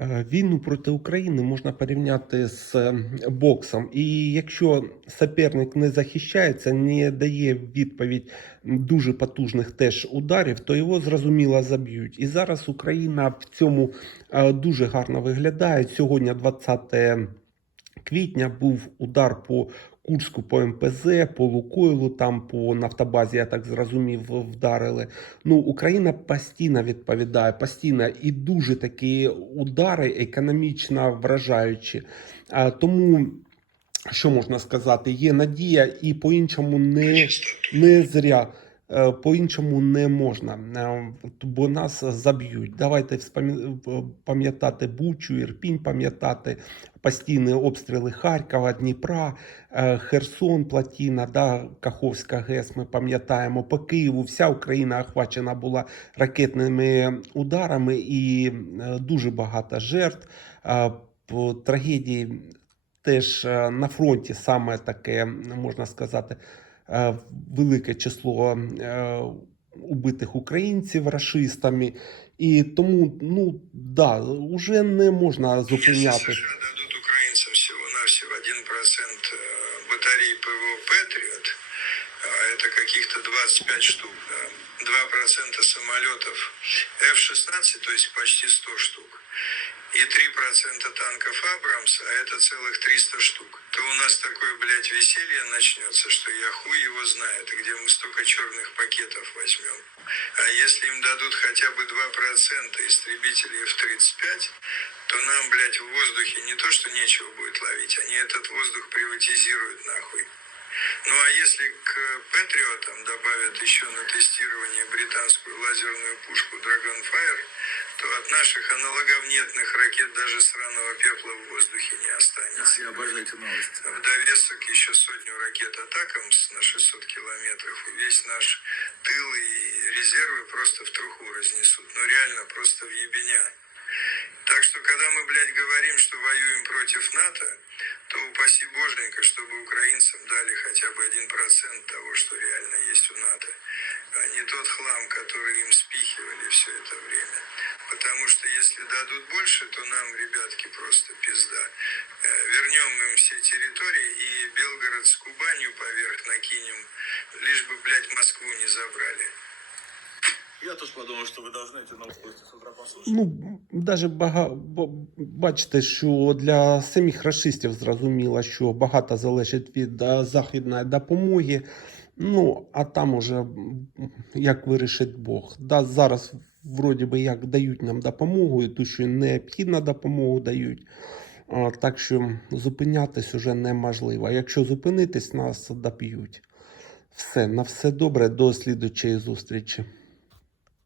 Е, Війну проти України можна порівняти з е, боксом. І якщо суперник не захищається, не дає відповідь дуже потужних теж ударів, то його зрозуміло заб'ють. І зараз Україна в цьому е, дуже гарно виглядає. Сьогодні 20 квітня був удар по Курську, по МПЗ, по Лукойлу, там по Нафтобазі, я так зрозумів, вдарили. Ну, Україна постійно відповідає, постійно і дуже такі удари економічно вражаючі. А, тому, що можна сказати, є надія, і по-іншому не, не зря. Е, По-іншому не можна, е, бо нас заб'ють. Давайте пам'ятати Бучу, Ірпінь, пам'ятати постійні обстріли Харкова, Дніпра, е, Херсон, Платіна, да, Каховська ГЕС. Ми пам'ятаємо по Києву. Вся Україна охвачена була ракетними ударами і е, дуже багато жертв. Е, Трагедії теж на фронті саме таке можна сказати велике число убитих українців рашистами. І тому, ну да, вже не можна зупиняти. Украинцам всего-навсего 1% э, батарей ПВО «Патриот», а это каких-то 25 штук, да, 2% самолетов F-16, то есть почти 100 штук, 3% танков «Абрамс», а это целых 300 штук, то у нас такое, блядь, веселье начнется, что я хуй его знает, где мы столько черных пакетов возьмем. А если им дадут хотя бы 2% истребителей F-35, то нам, блядь, в воздухе не то, что нечего будет ловить, они этот воздух приватизируют нахуй. Ну а если к Патриотам добавят еще на тестирование британскую лазерную пушку Dragonfire, то от наших аналоговнетных ракет даже сраного пепла в воздухе не останется. Я обожаю эти новости. В довесок еще сотню ракет «Атакамс» на 600 километров. И весь наш тыл и резервы просто в труху разнесут. Ну реально, просто в ебеня. Так что, когда мы, блядь, говорим, что воюем против НАТО, то упаси боженька, чтобы украинцам дали хотя бы один процент того, что реально есть у НАТО, а не тот хлам, который им спихивали все это время. Потому что если дадут больше, то нам, ребятки, просто пизда. Э, Вернем им все территории и Белгород с Кубанью поверх накинем, лишь бы, блядь, Москву не забрали. Я тоже подумал, что вы должны эти новости с утра послушать. Ну, даже бага... бо- бачите, що для самих расистів зрозуміло, що багато залежить від е, західної допомоги. Ну, а там уже м, як вирішить Бог. Да, зараз вроді би як дають нам допомогу, і ту, що необхідну допомогу дають. А, Так що зупинятись уже неможливо. А Якщо зупинитись, нас доп'ють. Все, на все добре, до слідучої зустрічі.